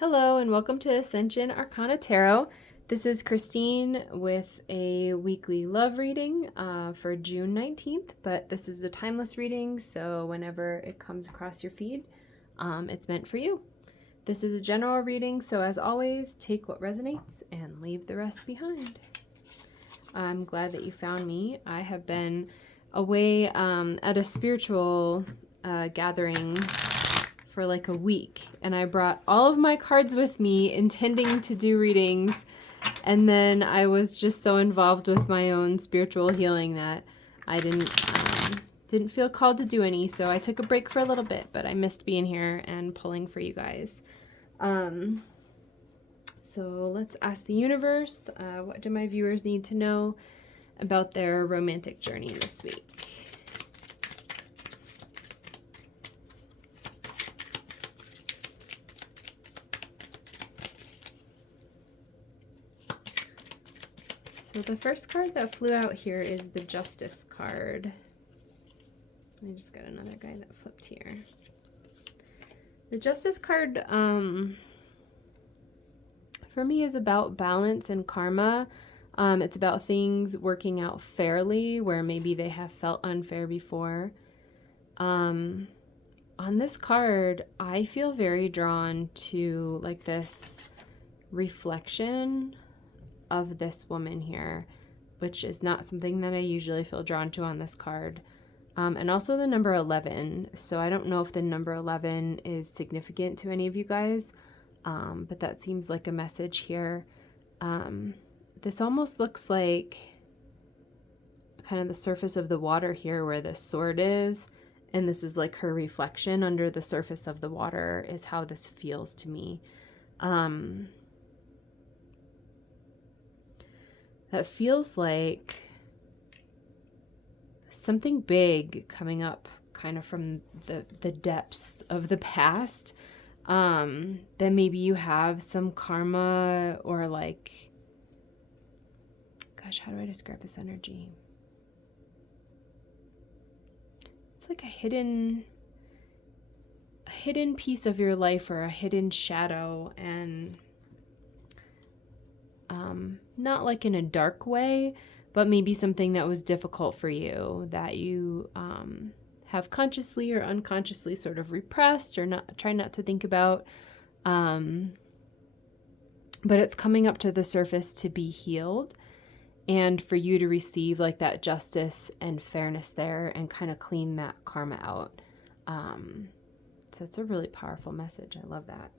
Hello and welcome to Ascension Arcana Tarot. This is Christine with a weekly love reading for June 19th, but this is a timeless reading, so whenever it comes across your feed, it's meant for you. This is a general reading, so as always, take what resonates and leave the rest behind. I'm glad that you found me. I have been away at a spiritual gathering for like a week, and I brought all of my cards with me intending to do readings, and then I was just so involved with my own spiritual healing that I didn't feel called to do any, so I took a break for a little bit, but I missed being here and pulling for you guys. So let's ask the universe, what do my viewers need to know about their romantic journey this week? So the first card that flew out here is the Justice card. I just got another guy that flipped here. The Justice card, for me, is about balance and karma. It's about things working out fairly where maybe they have felt unfair before. On this card, I feel very drawn to like this reflection of this woman here, which is not something that I usually feel drawn to on this card. And also the number 11. So I don't know if the number 11 is significant to any of you guys, but that seems like a message here. This almost looks like kind of the surface of the water here where this sword is, and this is like her reflection under the surface of the water is how this feels to me. That feels like something big coming up kind of from the depths of the past. Then maybe you have some karma or like, gosh, how do I describe this energy? It's like a hidden piece of your life or a hidden shadow, and not like in a dark way, but maybe something that was difficult for you that you have consciously or unconsciously sort of repressed or try not to think about. But it's coming up to the surface to be healed and for you to receive like that justice and fairness there and kind of clean that karma out. So it's a really powerful message. I love that.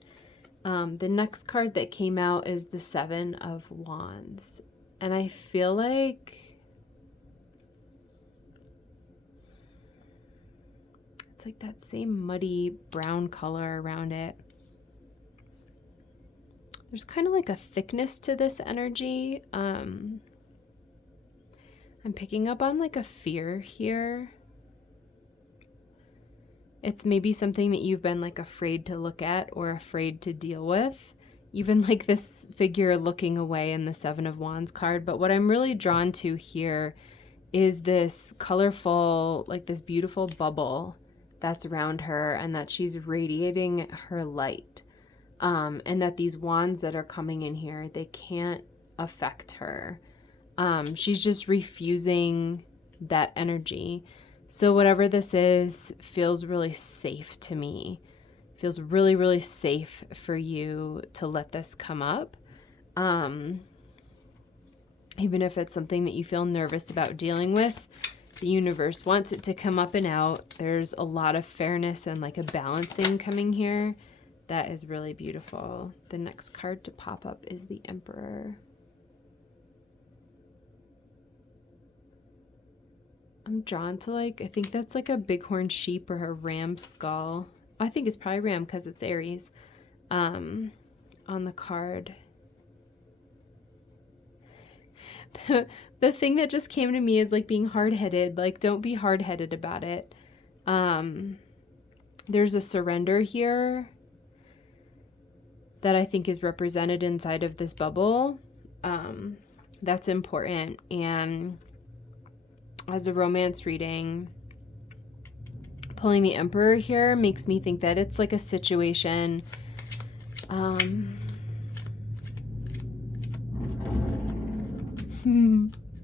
The next card that came out is the Seven of Wands. And I feel like it's like that same muddy brown color around it. There's kind of like a thickness to this energy. I'm picking up on like a fear here. It's maybe something that you've been like afraid to look at or afraid to deal with. Even like this figure looking away in the Seven of Wands card. But what I'm really drawn to here is this colorful, like this beautiful bubble that's around her, and that she's radiating her light. And that these wands that are coming in here, they can't affect her. She's just refusing that energy. So whatever this is feels really safe to me. Feels really, really safe for you to let this come up. Even if it's something that you feel nervous about dealing with, the universe wants it to come up and out. There's a lot of fairness and like a balancing coming here. That is really beautiful. The next card to pop up is the Emperor. I'm drawn to like, I think that's like a bighorn sheep or a ram skull. I think it's probably ram because it's Aries on the card. The thing that just came to me is like being hard-headed. Like, don't be hard-headed about it. There's a surrender here that I think is represented inside of this bubble. That's important. And as a romance reading, pulling the Emperor here makes me think that it's like a situation Um,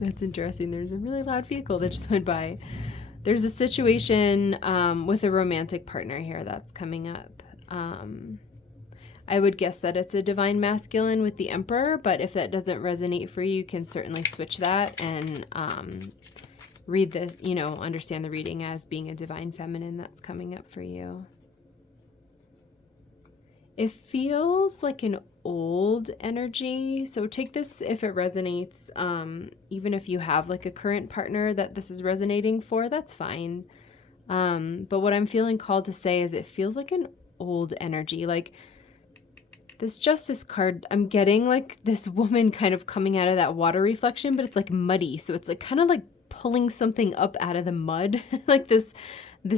that's interesting. There's a really loud vehicle that just went by. There's a situation with a romantic partner here that's coming up. I would guess that it's a divine masculine with the Emperor, but if that doesn't resonate for you, you can certainly switch that and read the, understand the reading as being a divine feminine that's coming up for you. It feels like an old energy. So take this if it resonates. Even if you have like a current partner that this is resonating for, that's fine. But what I'm feeling called to say is it feels like an old energy. Like this Justice card, I'm getting like this woman kind of coming out of that water reflection, but it's like muddy. So it's like kind of like pulling something up out of the mud, like this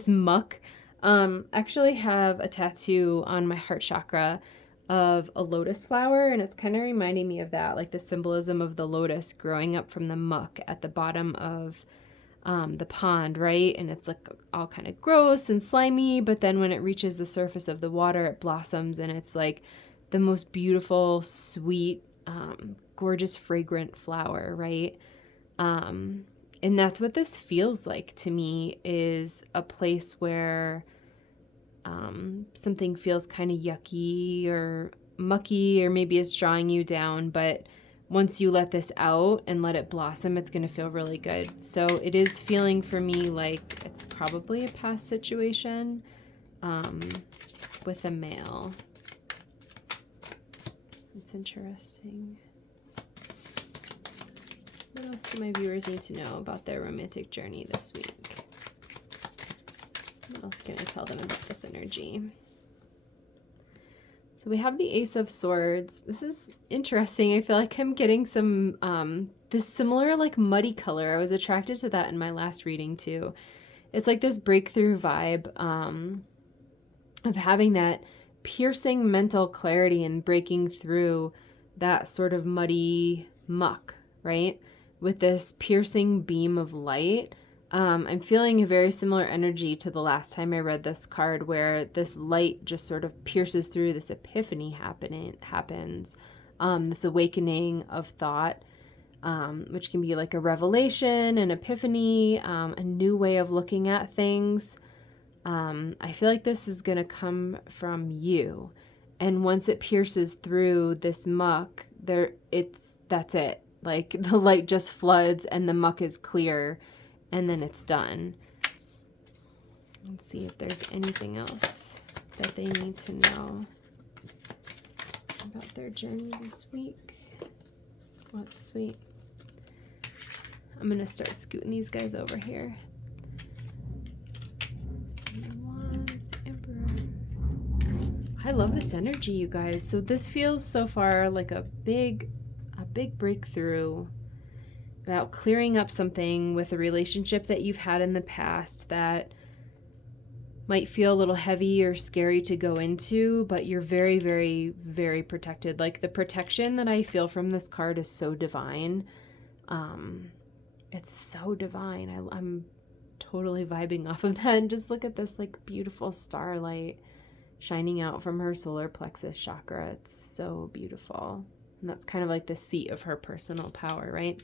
muck. Actually have a tattoo on my heart chakra of a lotus flower, and it's kind of reminding me of that, like the symbolism of the lotus growing up from the muck at the bottom of the pond, right? And it's like all kind of gross and slimy, but then when it reaches the surface of the water, it blossoms, and it's like the most beautiful, sweet, gorgeous, fragrant flower, right? And that's what this feels like to me, is a place where something feels kind of yucky or mucky, or maybe it's drawing you down, but once you let this out and let it blossom, it's going to feel really good. So it is feeling for me like it's probably a past situation with a male. It's interesting. What else do my viewers need to know about their romantic journey this week? What else can I tell them about this energy? So we have the Ace of Swords. This is interesting. I feel like I'm getting some, this similar like muddy color. I was attracted to that in my last reading too. It's like this breakthrough vibe of having that piercing mental clarity and breaking through that sort of muddy muck, right? With this piercing beam of light. I'm feeling a very similar energy to the last time I read this card, where this light just sort of pierces through, this epiphany happens, this awakening of thought, which can be like a revelation, an epiphany, a new way of looking at things. I feel like this is going to come from you. And once it pierces through this muck, that's it. Like the light just floods and the muck is clear, and then it's done. Let's see if there's anything else that they need to know about their journey this week. What's sweet? I'm going to start scooting these guys over here. I love this energy, you guys. So this feels so far like a big breakthrough about clearing up something with a relationship that you've had in the past that might feel a little heavy or scary to go into, but you're very, very, very protected. Like the protection that I feel from this card is so divine. It's so divine. I'm totally vibing off of that. And just look at this like beautiful starlight shining out from her solar plexus chakra. It's so beautiful. And that's kind of like the seat of her personal power, right?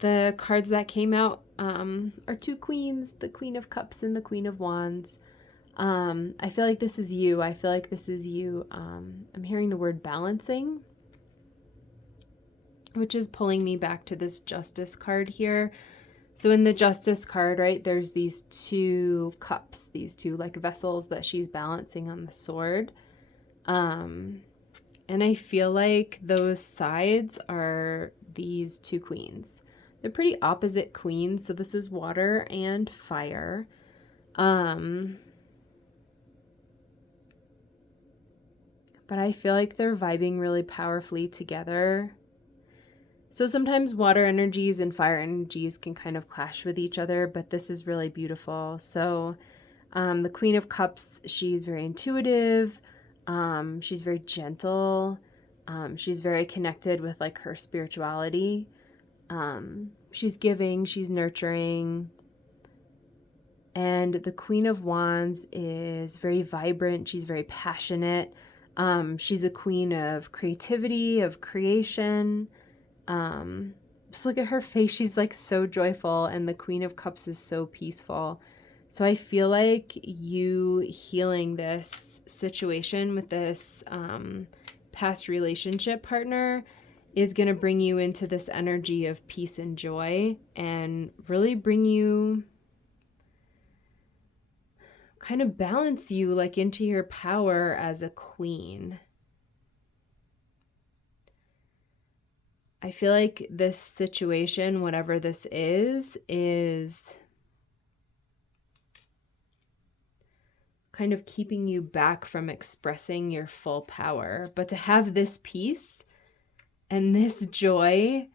The cards that came out are two queens, the Queen of Cups and the Queen of Wands. I feel like this is you. I feel like this is you. I'm hearing the word balancing, which is pulling me back to this Justice card here. So in the Justice card, right, there's these two cups, these two like vessels that she's balancing on the sword. And I feel like those sides are these two queens. They're pretty opposite queens. So this is water and fire. But I feel like they're vibing really powerfully together. So sometimes water energies and fire energies can kind of clash with each other, but this is really beautiful. So the Queen of Cups, she's very intuitive. She's very gentle. She's very connected with like her spirituality. She's giving, she's nurturing. And the Queen of Wands is very vibrant. She's very passionate. She's a queen of creativity, of creation. Just look at her face. She's like so joyful, and the Queen of Cups is so peaceful. So I feel like you healing this situation with this past relationship partner is going to bring you into this energy of peace and joy and really bring you, kind of balance you like into your power as a queen. I feel like this situation, whatever this is kind of keeping you back from expressing your full power. But to have this peace and this joy,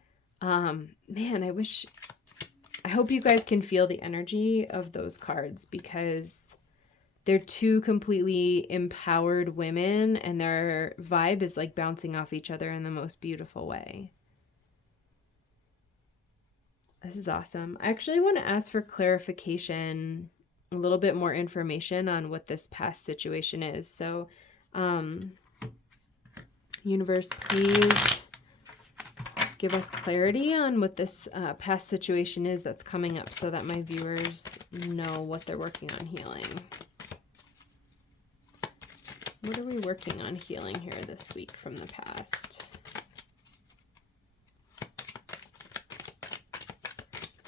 man, I hope you guys can feel the energy of those cards, because they're two completely empowered women and their vibe is like bouncing off each other in the most beautiful way. This is awesome. I actually want to ask for clarification, a little bit more information on what this past situation is. So, universe, please give us clarity on what this past situation is that's coming up so that my viewers know what they're working on healing. What are we working on healing here this week from the past?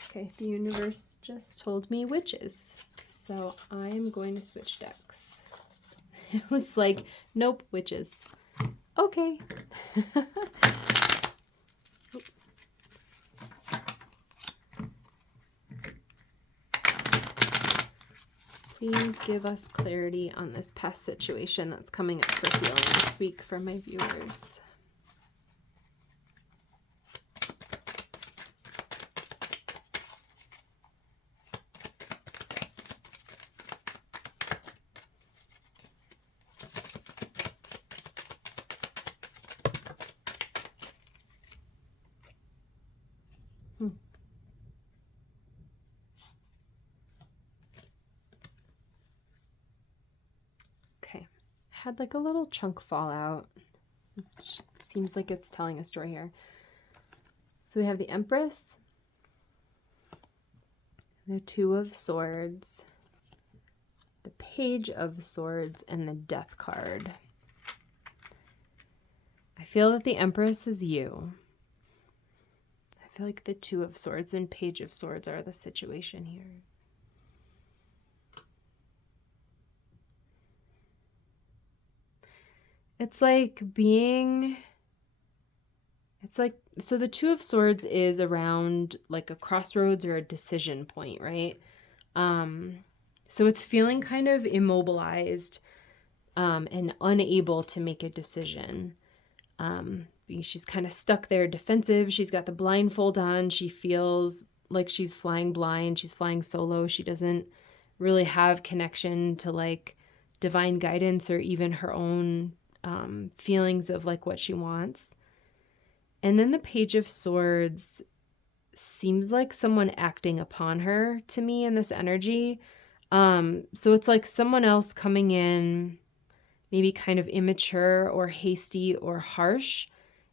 Okay, the universe just told me witches. So I'm going to switch decks. It was like, nope, witches. Okay. Please give us clarity on this past situation that's coming up for healing this week for my viewers. Had like a little chunk fall out, which seems like it's telling a story here. So we have the Empress, the Two of Swords, the Page of Swords, and the Death card. I feel that the Empress is you. I feel like the Two of Swords and Page of Swords are the situation here. It's like so the Two of Swords is around like a crossroads or a decision point, right? So it's feeling kind of immobilized and unable to make a decision. She's kind of stuck there, defensive. She's got the blindfold on. She feels like she's flying blind. She's flying solo. She doesn't really have connection to like divine guidance or even her own feelings of like what she wants. And then the Page of Swords seems like someone acting upon her to me in this energy. So it's like someone else coming in, maybe kind of immature or hasty or harsh,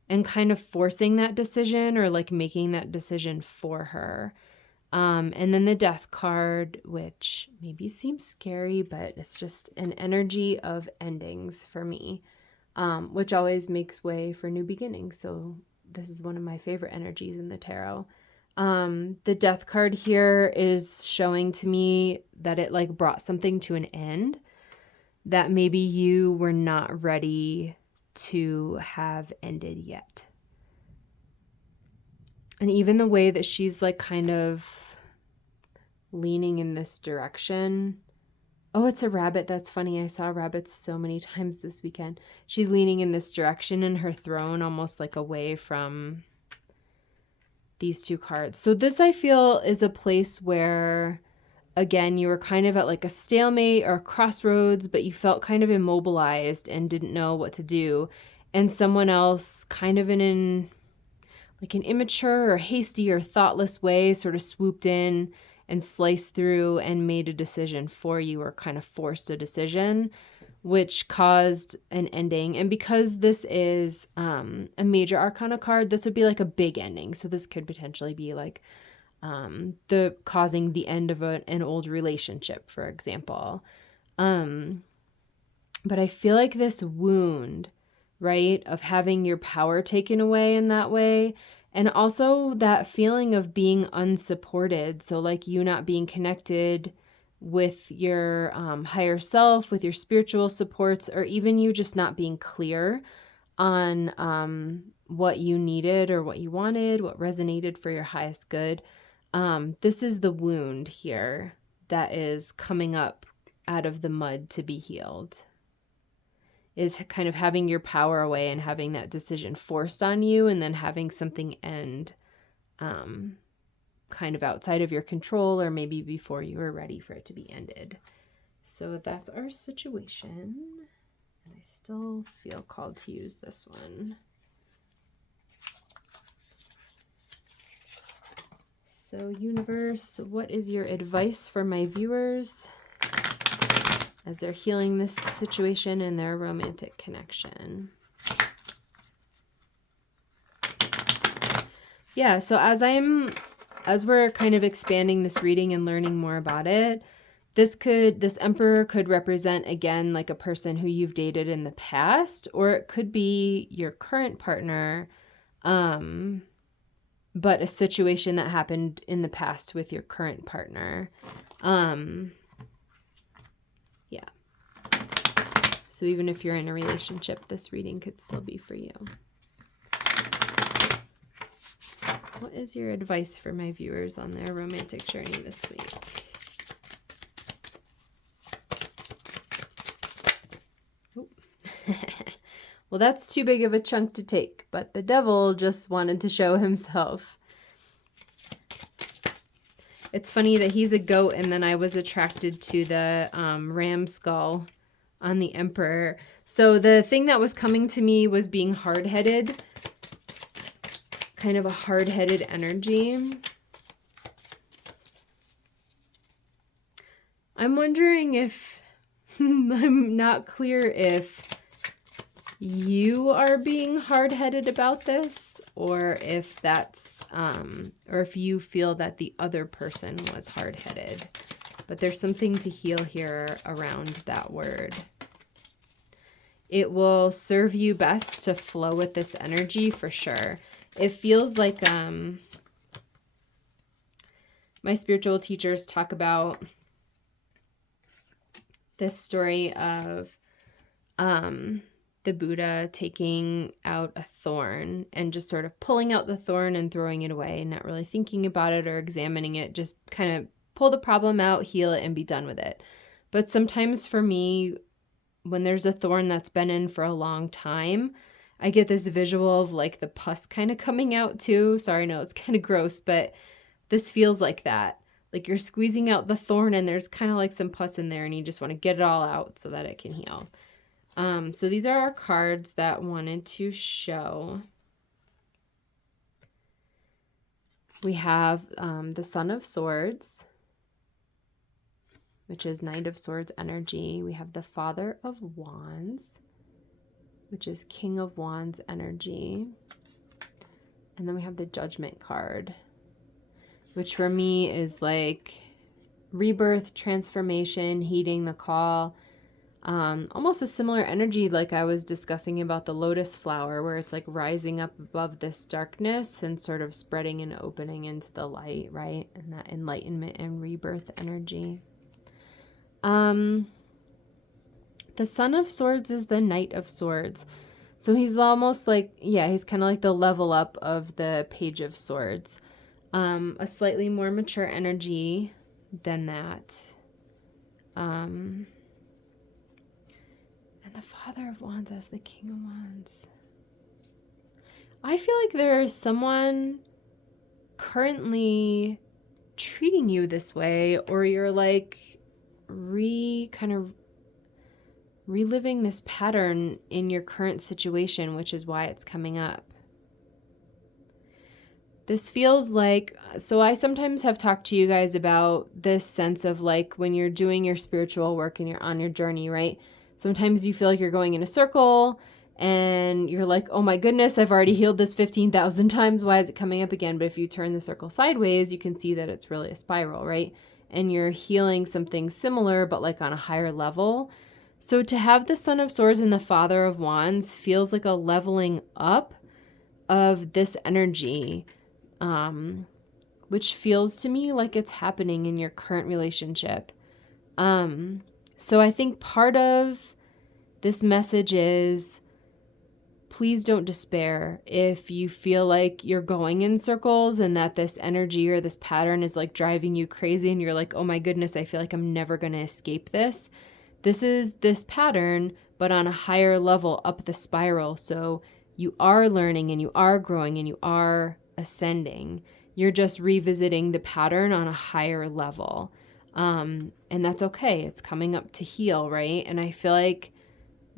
and kind of forcing that decision or like making that decision for her. And then the Death card, which maybe seems scary, but it's just an energy of endings for me, which always makes way for new beginnings. So this is one of my favorite energies in the tarot. The Death card here is showing to me that it like brought something to an end that maybe you were not ready to have ended yet. And even the way that she's like kind of leaning in this direction. Oh, it's a rabbit. That's funny. I saw rabbits so many times this weekend. She's leaning in this direction in her throne, almost like away from these two cards. So this, I feel, is a place where, again, you were kind of at like a stalemate or a crossroads, but you felt kind of immobilized and didn't know what to do. And someone else kind of in an immature or hasty or thoughtless way sort of swooped in and sliced through and made a decision for you, or kind of forced a decision, which caused an ending. And because this is a major arcana card, this would be like a big ending. So this could potentially be like the causing the end of an old relationship, for example. But I feel like this wound, right, of having your power taken away in that way, and also that feeling of being unsupported. So like you not being connected with your higher self, with your spiritual supports, or even you just not being clear on what you needed or what you wanted, what resonated for your highest good. This is the wound here that is coming up out of the mud to be healed, is kind of having your power away and having that decision forced on you, and then having something end kind of outside of your control, or maybe before you were ready for it to be ended. So that's our situation. And I still feel called to use this one. So universe, what is your advice for my viewers as they're healing this situation in their romantic connection? Yeah, so as we're kind of expanding this reading and learning more about it, this Emperor could represent, again, like a person who you've dated in the past, or it could be your current partner, but a situation that happened in the past with your current partner. Yeah. So even if you're in a relationship, this reading could still be for you. What is your advice for my viewers on their romantic journey this week? Well, that's too big of a chunk to take, but the devil just wanted to show himself. It's funny that he's a goat, and then I was attracted to the ram skull on the Emperor. So the thing that was coming to me was being hard-headed, kind of a hard-headed energy. I'm wondering if, I'm not clear if you are being hard-headed about this, or if that's, or if you feel that the other person was hard-headed. But there's something to heal here around that word. It will serve you best to flow with this energy for sure. It feels like my spiritual teachers talk about this story of the Buddha taking out a thorn and just sort of pulling out the thorn and throwing it away, and not really thinking about it or examining it, just kind of pull the problem out, heal it, and be done with it. But sometimes for me, when there's a thorn that's been in for a long time, I get this visual of like the pus kind of coming out too. Sorry, no, it's kind of gross, but this feels like that. Like you're squeezing out the thorn and there's kind of like some pus in there, and you just want to get it all out so that it can heal. So these are our cards that wanted to show. We have the Son of Swords, which is Knight of Swords energy. We have the Father of Wands, which is King of Wands energy. And then we have the Judgment card, which for me is like rebirth, transformation, heeding the call. Almost a similar energy like I was discussing about the lotus flower, where it's like rising up above this darkness and sort of spreading and opening into the light, right? And that enlightenment and rebirth energy. The Son of Swords is the Knight of Swords. So he's almost like, yeah, he's kind of like the level up of the Page of Swords. A slightly more mature energy than that. And the Father of Wands as the King of Wands. I feel like there is someone currently treating you this way, or you're like kind of reliving this pattern in your current situation, which is why it's coming up. This feels like, so I sometimes have talked to you guys about this sense of like when you're doing your spiritual work and you're on your journey, right? Sometimes you feel like you're going in a circle and you're like, oh my goodness, I've already healed this 15,000 times. Why is it coming up again? But if you turn the circle sideways, you can see that it's really a spiral, right? And you're healing something similar, but like on a higher level. So to have the Son of Swords and the Father of Wands feels like a leveling up of this energy, which feels to me like it's happening in your current relationship. So I think part of this message is, please don't despair if you feel like you're going in circles and that this energy or this pattern is like driving you crazy and you're like, oh my goodness, I feel like I'm never going to escape this. This is this pattern, but on a higher level up the spiral. So you are learning and you are growing and you are ascending. You're just revisiting the pattern on a higher level. And that's okay. It's coming up to heal, right? And I feel like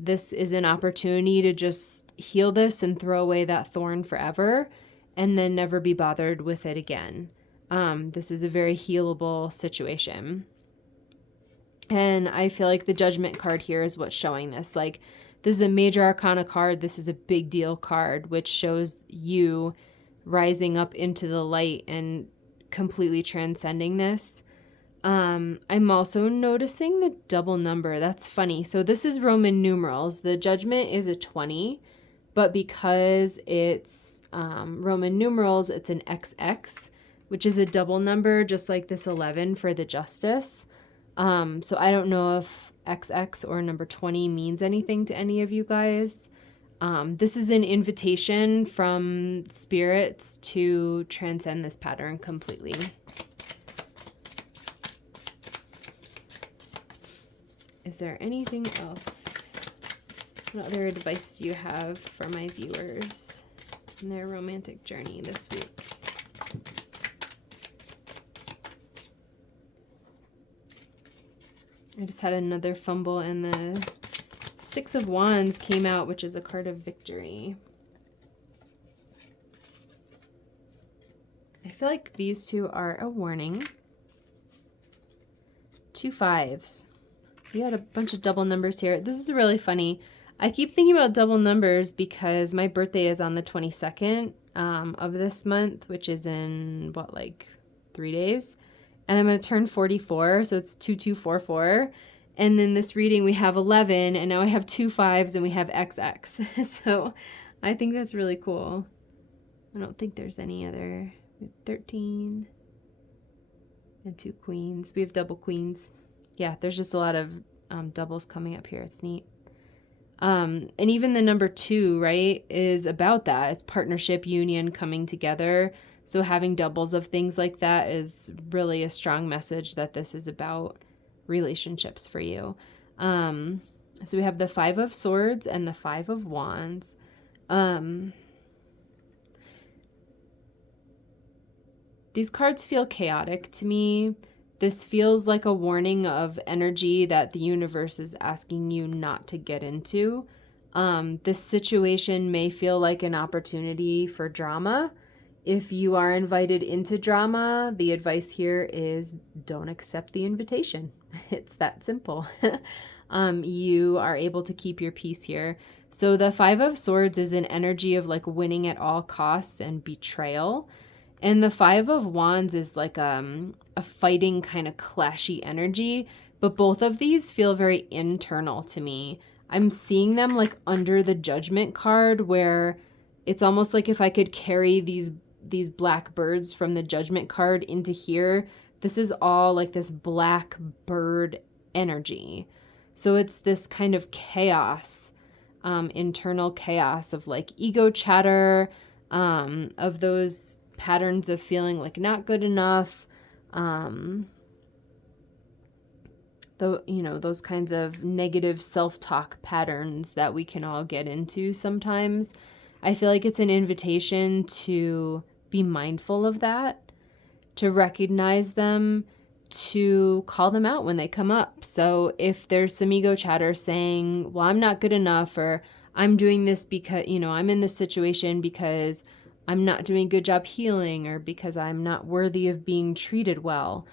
this is an opportunity to just heal this and throw away that thorn forever and then never be bothered with it again. This is a very healable situation. And I feel like the Judgment card here is what's showing this. Like, this is a major arcana card. This is a big deal card, which shows you rising up into the light and completely transcending this. I'm also noticing the double number. That's funny. So this is Roman numerals. The Judgment is a 20, but because it's Roman numerals, it's an XX, which is a double number, just like this 11 for the Justice. So I don't know if XX or number 20 means anything to any of you guys. This is an invitation from spirits to transcend this pattern completely. Is there anything else? What other advice do you have for my viewers in their romantic journey this week? I just had another fumble and the Six of Wands came out, which is a card of victory. I feel like these two are a warning. 2 5s. We had a bunch of double numbers here. This is really funny. I keep thinking about double numbers because my birthday is on the 22nd of this month, which is in, what, like 3 days? And I'm going to turn 44, so it's 2244. And then this reading, we have 11, and now I have 2 5s, and we have XX. So I think that's really cool. I don't think there's any other. We have 13 and 2 queens. We have double queens. Yeah, there's just a lot of doubles coming up here. It's neat. And even the number 2, right, is about that. It's partnership, union, coming together. So having doubles of things like that is really a strong message that this is about relationships for you. So we have the 5 of Swords and the 5 of Wands. These cards feel chaotic to me. This feels like a warning of energy that the universe is asking you not to get into. This situation may feel like an opportunity for drama. If you are invited into drama, the advice here is don't accept the invitation. It's that simple. You are able to keep your peace here. So the 5 of Swords is an energy of like winning at all costs and betrayal. And the 5 of Wands is like a fighting kind of clashy energy. But both of these feel very internal to me. I'm seeing them like under the Judgment card, where it's almost like if I could carry these black birds from the Judgment card into here, this is all like this black bird energy. So it's this kind of chaos, internal chaos of like ego chatter, of those patterns of feeling like not good enough, those kinds of negative self-talk patterns that we can all get into sometimes. I feel like it's an invitation to be mindful of that, to recognize them, to call them out when they come up. So if there's some ego chatter saying, well, I'm not good enough, or I'm doing this because, I'm in this situation because I'm not doing a good job healing, or because I'm not worthy of being treated well.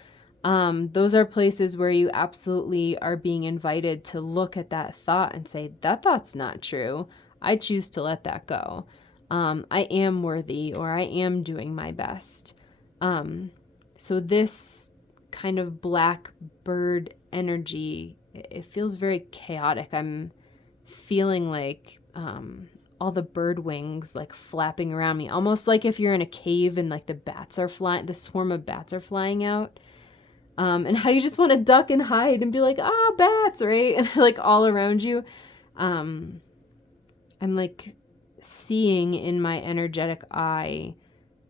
Those are places where you absolutely are being invited to look at that thought and say, that thought's not true. I choose to let that go. I am worthy, or I am doing my best. So this kind of black bird energy, it feels very chaotic. I'm feeling like all the bird wings like flapping around me, almost like if you're in a cave and like the swarm of bats are flying out. And how you just want to duck and hide and be like, bats, right? And like all around you. I'm like seeing in my energetic eye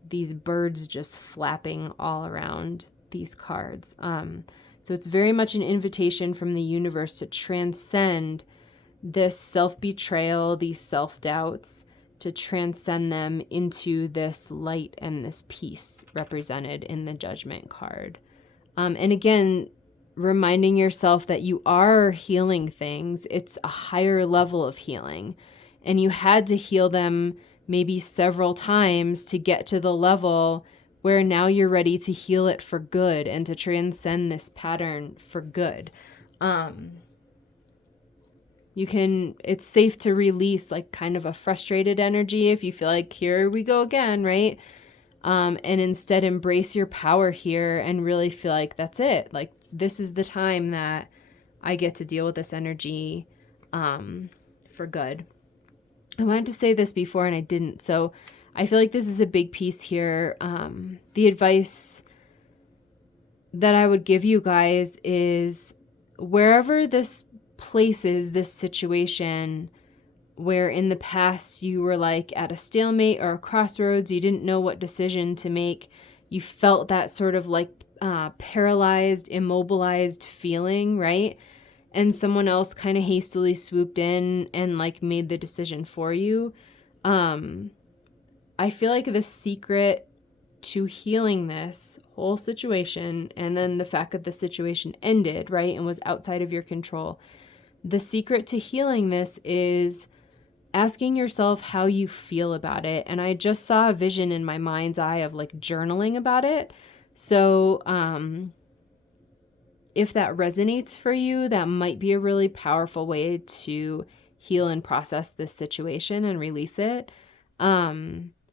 these birds just flapping all around these cards. So it's very much an invitation from the universe to transcend this self-betrayal, these self-doubts, to transcend them into this light and this peace represented in the Judgment card. And again, reminding yourself that you are healing things. It's a higher level of healing. And you had to heal them maybe several times to get to the level where now you're ready to heal it for good and to transcend this pattern for good. It's safe to release like kind of a frustrated energy if you feel like, here we go again, right? And instead embrace your power here and really feel like that's it. Like, this is the time that I get to deal with this energy for good. I wanted to say this before and I didn't. So I feel like this is a big piece here. The advice that I would give you guys is, wherever this place is, this situation, where in the past you were like at a stalemate or a crossroads, you didn't know what decision to make, you felt that sort of like paralyzed, immobilized feeling, right? And someone else kind of hastily swooped in and like made the decision for you. I feel like the secret to healing this whole situation, and then the fact that the situation ended, right, and was outside of your control, the secret to healing this is asking yourself how you feel about it. And I just saw a vision in my mind's eye of like journaling about it. So if that resonates for you, that might be a really powerful way to heal and process this situation and release it.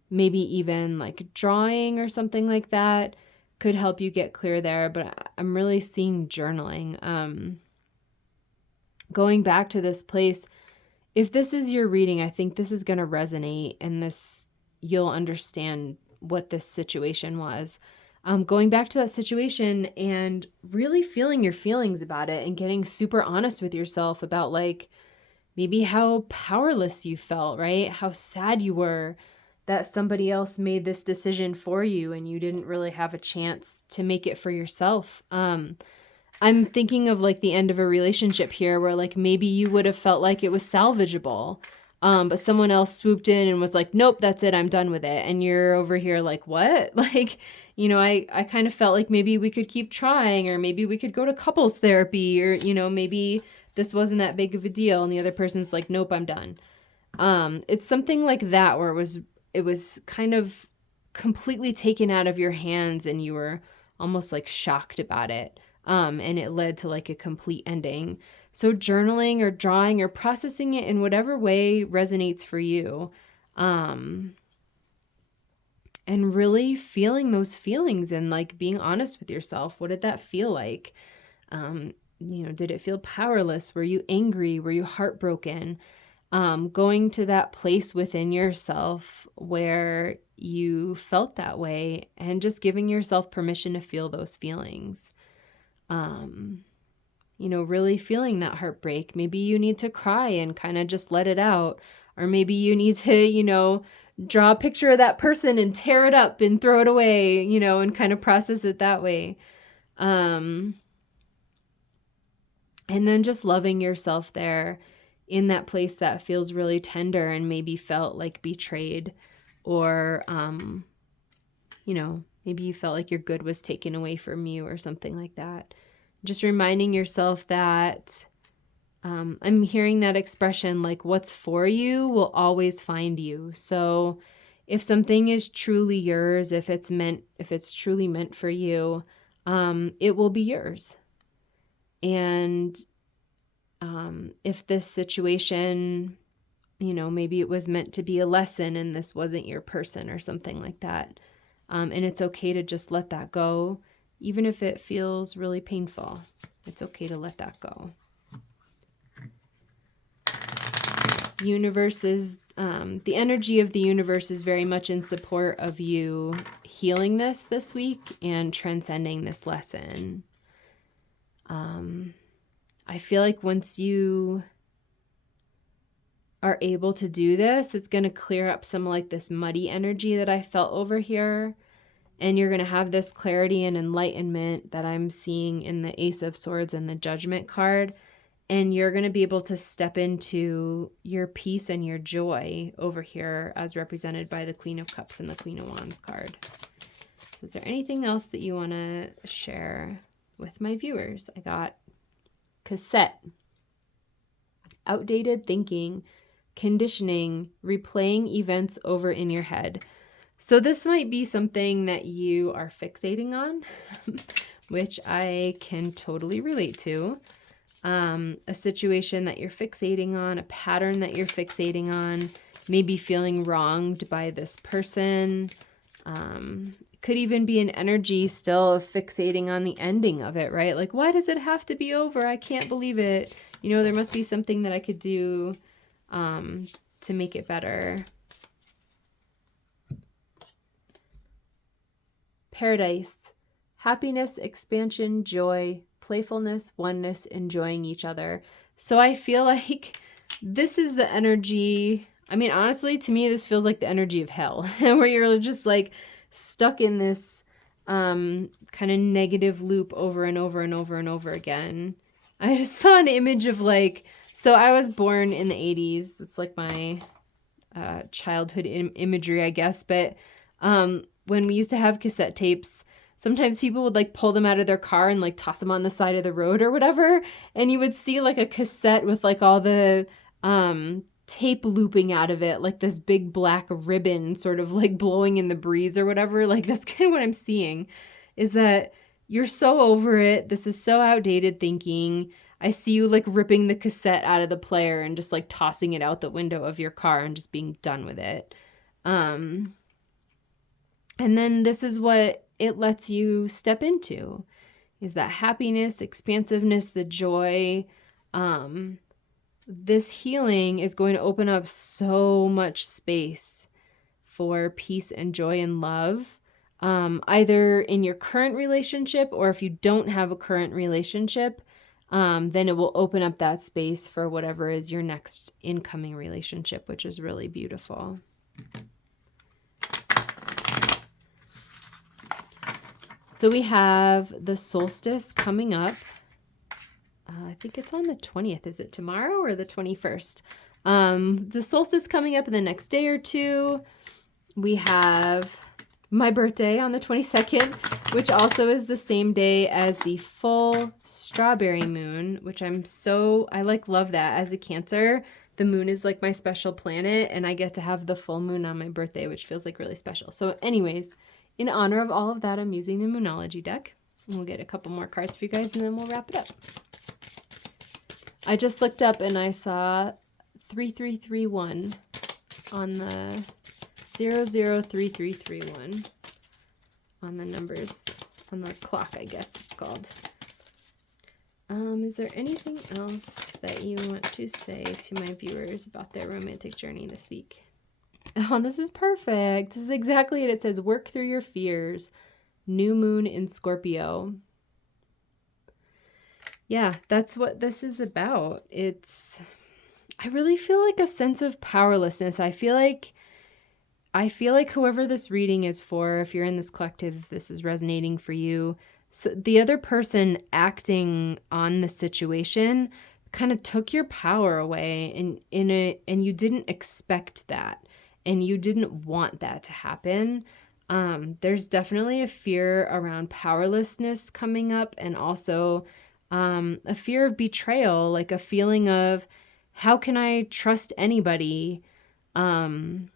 Maybe even like drawing or something like that could help you get clear there. But I'm really seeing journaling. Going back to this place, if this is your reading, I think this is going to resonate, and you'll understand what this situation was. Going back to that situation and really feeling your feelings about it and getting super honest with yourself about like maybe how powerless you felt, right? How sad you were that somebody else made this decision for you and you didn't really have a chance to make it for yourself. I'm thinking of like the end of a relationship here where like maybe you would have felt like it was salvageable. But someone else swooped in and was like, nope, that's it, I'm done with it. And you're over here like, what? Like, I kind of felt like maybe we could keep trying, or maybe we could go to couples therapy, or, maybe this wasn't that big of a deal. And the other person's like, nope, I'm done. It's something like that where it was kind of completely taken out of your hands and you were almost like shocked about it. And it led to like a complete ending. So journaling or drawing or processing it in whatever way resonates for you. And really feeling those feelings and like being honest with yourself. What did that feel like? Did it feel powerless? Were you angry? Were you heartbroken? Going to that place within yourself where you felt that way and just giving yourself permission to feel those feelings. Really feeling that heartbreak. Maybe you need to cry and kind of just let it out. Or maybe you need to, draw a picture of that person and tear it up and throw it away, and kind of process it that way. And then just loving yourself there in that place that feels really tender and maybe felt like betrayed, or, maybe you felt like your good was taken away from you or something like that. Just reminding yourself that I'm hearing that expression, like what's for you will always find you. So if something is truly yours, if it's truly meant for you, it will be yours. And if this situation, maybe it was meant to be a lesson and this wasn't your person or something like that. And it's okay to just let that go, even if it feels really painful. It's okay to let that go. Universe is, the energy of the universe is very much in support of you healing this week and transcending this lesson. I feel like once you are able to do this, it's going to clear up some like this muddy energy that I felt over here. And you're going to have this clarity and enlightenment that I'm seeing in the Ace of Swords and the Judgment card. And you're going to be able to step into your peace and your joy over here as represented by the Queen of Cups and the Queen of Wands card. So is there anything else that you want to share with my viewers? I got cassette, outdated thinking, conditioning, replaying events over in your head. So this might be something that you are fixating on, which I can totally relate to. A situation that you're fixating on, a pattern that you're fixating on, maybe feeling wronged by this person. Could even be an energy still of fixating on the ending of it, right? Like, why does it have to be over? I can't believe it. There must be something that I could do to make it better. Paradise, happiness, expansion, joy, playfulness, oneness, enjoying each other. So I feel like this is the energy. I mean, honestly, to me, this feels like the energy of hell, where you're just like stuck in this kind of negative loop over and over and over and over again. I just saw an image of like, so I was born in the 80s. It's like my childhood imagery, I guess. But when we used to have cassette tapes, sometimes people would like pull them out of their car and like toss them on the side of the road or whatever. And you would see like a cassette with like all the tape looping out of it, like this big black ribbon sort of like blowing in the breeze or whatever. Like that's kind of what I'm seeing, is that you're so over it. This is so outdated thinking. I see you like ripping the cassette out of the player and just like tossing it out the window of your car and just being done with it. And then this is what it lets you step into, is that happiness, expansiveness, the joy. This healing is going to open up so much space for peace and joy and love, either in your current relationship, or if you don't have a current relationship, then it will open up that space for whatever is your next incoming relationship, which is really beautiful. So we have the solstice coming up. I think it's on the 20th. Is it tomorrow or the 21st? The solstice coming up in the next day or two. We have my birthday on the 22nd, which also is the same day as the full strawberry moon, which I love that. As a Cancer, the moon is like my special planet, and I get to have the full moon on my birthday, which feels like really special. So anyways, in honor of all of that, I'm using the Moonology deck. And we'll get a couple more cards for you guys, and then we'll wrap it up. I just looked up and I saw 3331 on the 003331 on the numbers, on the clock, I guess it's called. Is there anything else that you want to say to my viewers about their romantic journey this week? Oh, this is perfect. This is exactly it. It says, work through your fears. New moon in Scorpio. Yeah, that's what this is about. I really feel like a sense of powerlessness. I feel like whoever this reading is for, if you're in this collective, if this is resonating for you, so the other person acting on the situation kind of took your power away, and you didn't expect that, and you didn't want that to happen. There's definitely a fear around powerlessness coming up, and also a fear of betrayal, like a feeling of, how can I trust anybody? When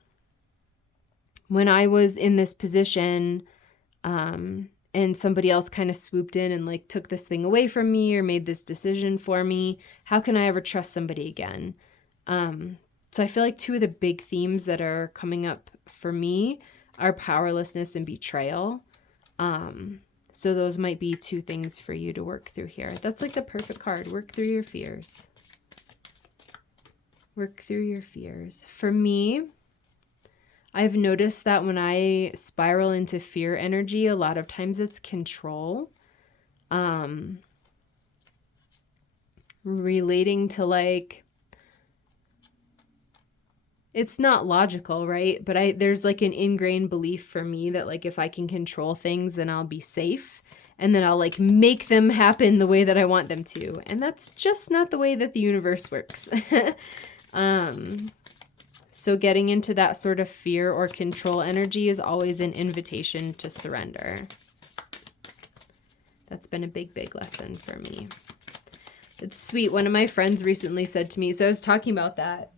I was in this position, and somebody else kind of swooped in and like took this thing away from me or made this decision for me. How can I ever trust somebody again? So I feel like two of the big themes that are coming up for me are powerlessness and betrayal. So those might be two things for you to work through here. That's like the perfect card. Work through your fears. Work through your fears. For me, I've noticed that when I spiral into fear energy, a lot of times it's control. Relating to like, it's not logical, right? But there's like an ingrained belief for me that like if I can control things, then I'll be safe. And then I'll like make them happen the way that I want them to. And that's just not the way that the universe works. So getting into that sort of fear or control energy is always an invitation to surrender. That's been a big, big lesson for me. It's sweet. One of my friends recently said to me, so I was talking about that.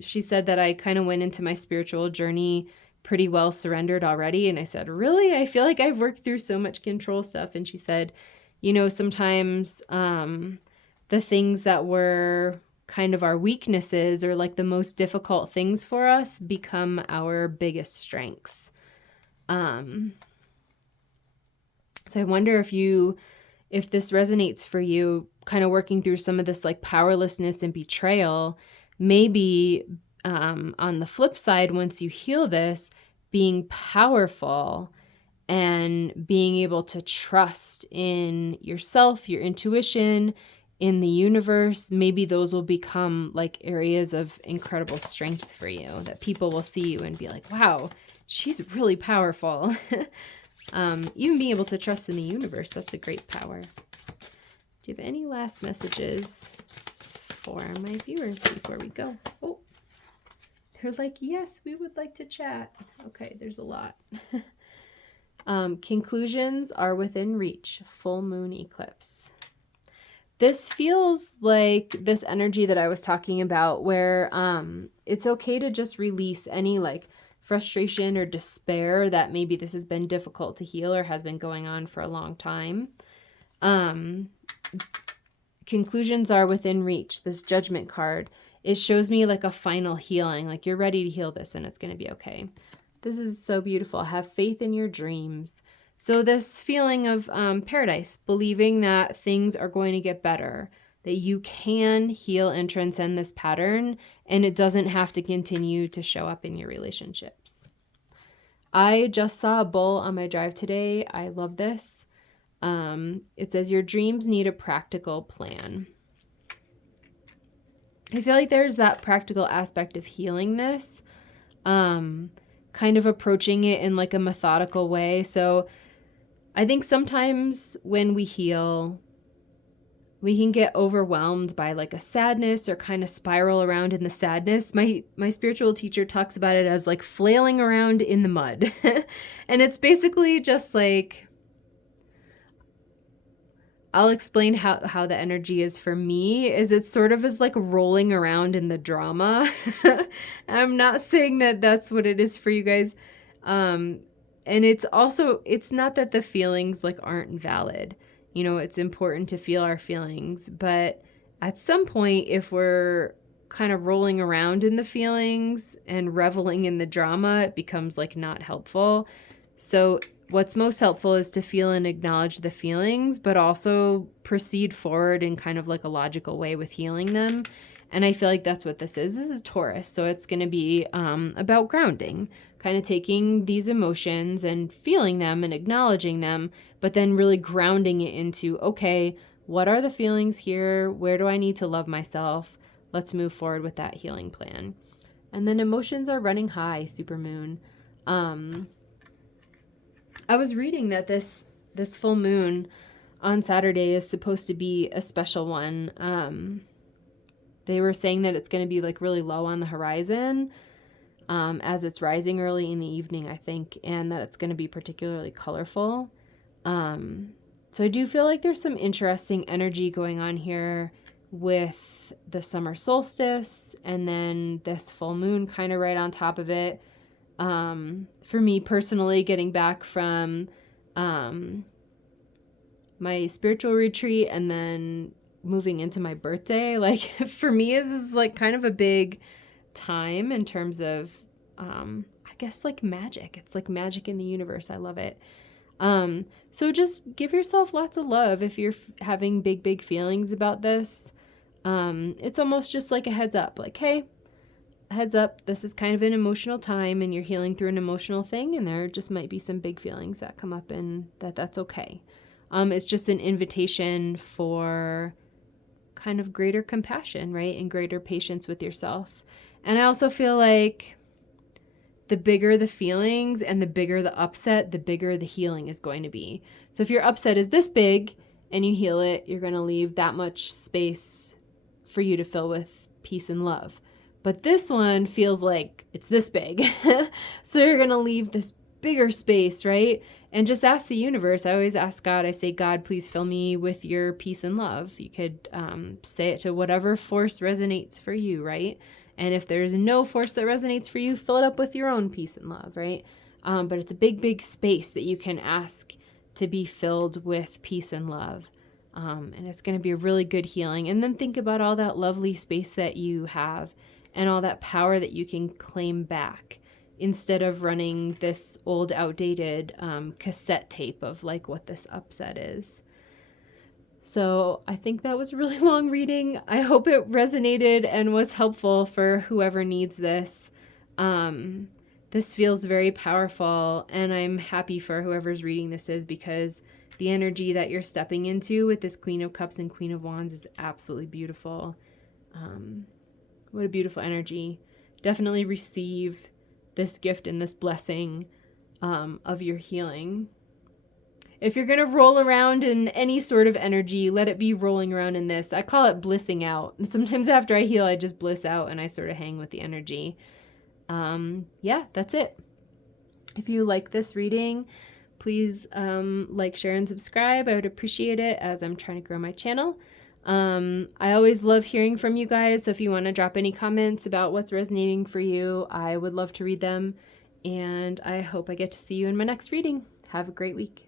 She said that I kind of went into my spiritual journey pretty well surrendered already. And I said, really? I feel like I've worked through so much control stuff. And she said, you know, sometimes the things that were kind of our weaknesses or like the most difficult things for us become our biggest strengths. So I wonder if this resonates for you, kind of working through some of this like powerlessness and betrayal, maybe on the flip side, once you heal this, being powerful and being able to trust in yourself, your intuition, in the universe, maybe those will become like areas of incredible strength for you, that people will see you and be like, wow, she's really powerful. Even being able to trust in the universe, that's a great power. Do you have any last messages for my viewers before we go? Oh, they're like, yes, we would like to chat. Okay, there's a lot. Conclusions are within reach. Full moon eclipse. This feels like this energy that I was talking about where it's okay to just release any like frustration or despair that maybe this has been difficult to heal or has been going on for a long time. Conclusions are within reach. This judgment card, it shows me like a final healing, like you're ready to heal this and it's going to be okay. This is so beautiful. Have faith in your dreams. So this feeling of paradise, believing that things are going to get better, that you can heal and transcend this pattern, and it doesn't have to continue to show up in your relationships. I just saw a bull on my drive today. I love this. It says your dreams need a practical plan. I feel like there's that practical aspect of healing this, kind of approaching it in like a methodical way. So I think sometimes when we heal, we can get overwhelmed by like a sadness or kind of spiral around in the sadness. My spiritual teacher talks about it as like flailing around in the mud. And it's basically just like, I'll explain how the energy is for me, is it's sort of as like rolling around in the drama. I'm not saying that that's what it is for you guys. And it's not that the feelings like aren't valid. You know, it's important to feel our feelings, but at some point, if we're kind of rolling around in the feelings and reveling in the drama, it becomes like not helpful. So what's most helpful is to feel and acknowledge the feelings, but also proceed forward in kind of like a logical way with healing them. And I feel like that's what this is. This is Taurus. So it's going to be about grounding, kind of taking these emotions and feeling them and acknowledging them, but then really grounding it into, okay, what are the feelings here? Where do I need to love myself? Let's move forward with that healing plan. And then emotions are running high, supermoon. I was reading that this full moon on Saturday is supposed to be a special one. They were saying that it's going to be like really low on the horizon as it's rising early in the evening, I think, and that it's going to be particularly colorful. So I do feel like there's some interesting energy going on here with the summer solstice and then this full moon kind of right on top of it. For me personally, getting back from my spiritual retreat and then moving into my birthday, like for me is like kind of a big time in terms of I guess like magic. It's like magic in the universe. I love it. So just give yourself lots of love if you're having big feelings about this. It's almost just like a heads up, like, hey, heads up, this is kind of an emotional time and you're healing through an emotional thing, and there just might be some big feelings that come up, and that's okay. It's just an invitation for kind of greater compassion, right? And greater patience with yourself. And I also feel like the bigger the feelings and the bigger the upset, the bigger the healing is going to be. So if your upset is this big and you heal it, you're going to leave that much space for you to fill with peace and love. But this one feels like it's this big. So you're going to leave this bigger space, right? And just ask the universe. I always ask God, I say, God, please fill me with your peace and love. You could say it to whatever force resonates for you, right? And if there's no force that resonates for you, fill it up with your own peace and love, right? But it's a big space that you can ask to be filled with peace and love. And it's going to be a really good healing. And then think about all that lovely space that you have and all that power that you can claim back, instead of running this old outdated cassette tape of like what this upset is. So I think that was a really long reading. I hope it resonated and was helpful for whoever needs this. This feels very powerful, and I'm happy for whoever's reading this is, because the energy that you're stepping into with this Queen of Cups and Queen of Wands is absolutely beautiful. What a beautiful energy. Definitely receive this gift and this blessing of your healing. If you're going to roll around in any sort of energy, let it be rolling around in this. I call it blissing out. And sometimes after I heal, I just bliss out and I sort of hang with the energy. Yeah, that's it. If you like this reading, please like, share, and subscribe. I would appreciate it, as I'm trying to grow my channel. I always love hearing from you guys. So if you want to drop any comments about what's resonating for you, I would love to read them. And I hope I get to see you in my next reading. Have a great week.